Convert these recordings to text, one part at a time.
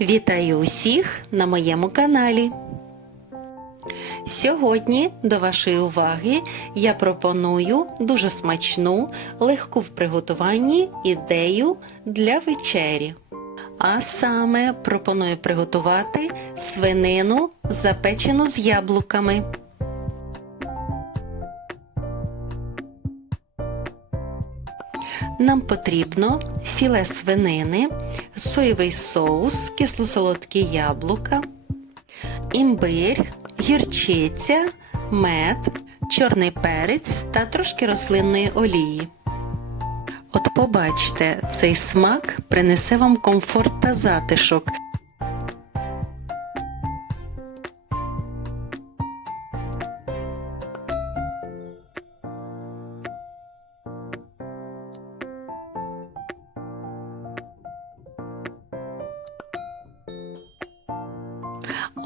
Вітаю усіх на моєму каналі. Сьогодні до вашої уваги я пропоную дуже смачну, легку в приготуванні ідею для вечері. А саме пропоную приготувати свинину, запечену з яблуками. Нам потрібно філе свинини, соєвий соус, кисло-солодкі яблука, імбир, гірчиця, мед, чорний перець та трошки рослинної олії. От побачте, цей смак принесе вам комфорт та затишок.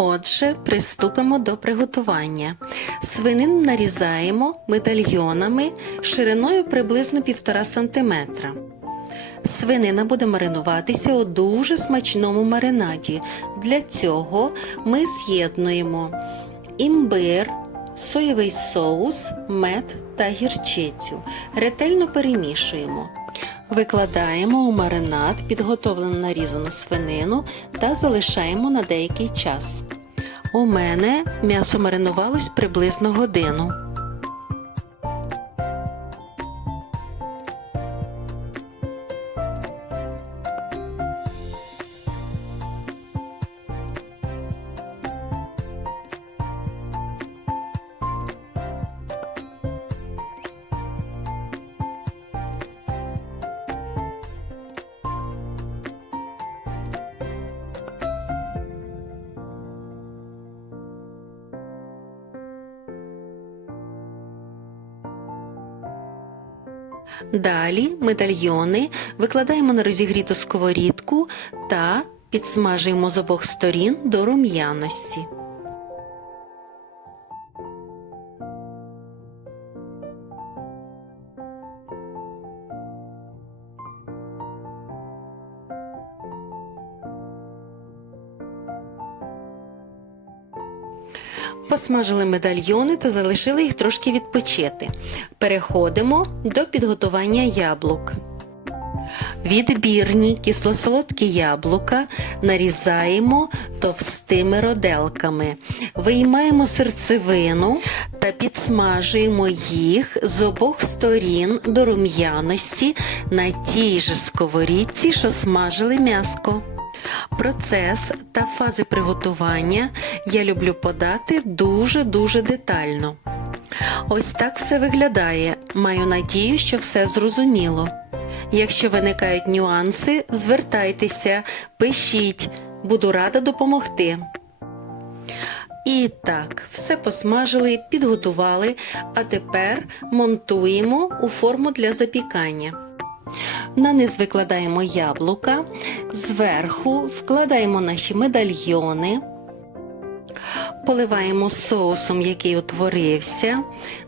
Отже, приступимо до приготування. Свинину нарізаємо медальйонами шириною приблизно 1,5 см. Свинина буде маринуватися у дуже смачному маринаді. Для цього ми з'єднуємо імбир, соєвий соус, мед та гірчицю. Ретельно перемішуємо. Викладаємо у маринад підготовлену нарізану свинину та залишаємо на деякий час. У мене м'ясо маринувалось приблизно годину. Далі медальйони викладаємо на розігріту сковорідку та підсмажуємо з обох сторін до рум'яності. Посмажили медальйони та залишили їх трошки відпочити. Переходимо до підготування яблук. Відбірні кисло-солодкі яблука нарізаємо товстими роделками, виймаємо серцевину та підсмажуємо їх з обох сторін до рум'яності на тій же сковорідці, що смажили м'яско. Процес та фази приготування я люблю подати дуже-дуже детально. Ось так все виглядає. Маю надію, що все зрозуміло. Якщо виникають нюанси, звертайтеся, пишіть, буду рада допомогти. І так, все посмажили, підготували, а тепер монтуємо у форму для запікання. На низ викладаємо яблука, зверху вкладаємо наші медальйони, поливаємо соусом, який утворився,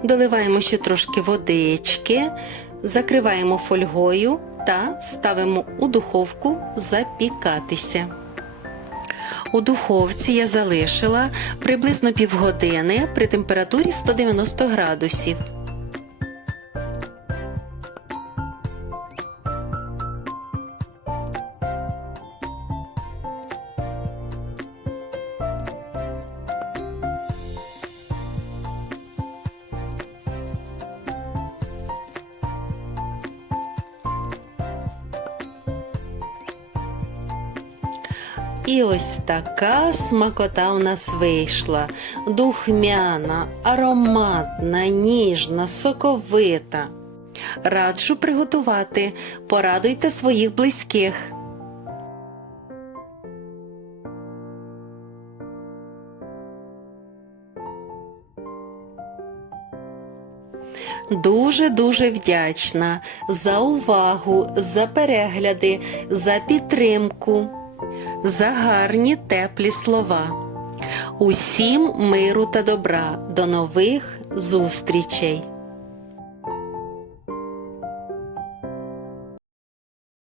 доливаємо ще трошки водички, закриваємо фольгою та ставимо у духовку запікатися. У духовці я залишила приблизно півгодини при температурі 190 градусів. І ось така смакота у нас вийшла. Духмяна, ароматна, ніжна, соковита. Раджу приготувати, порадуйте своїх близьких. Дуже-дуже вдячна за увагу, за перегляди, за підтримку за гарні теплі слова. Усім миру та добра. До нових зустрічей!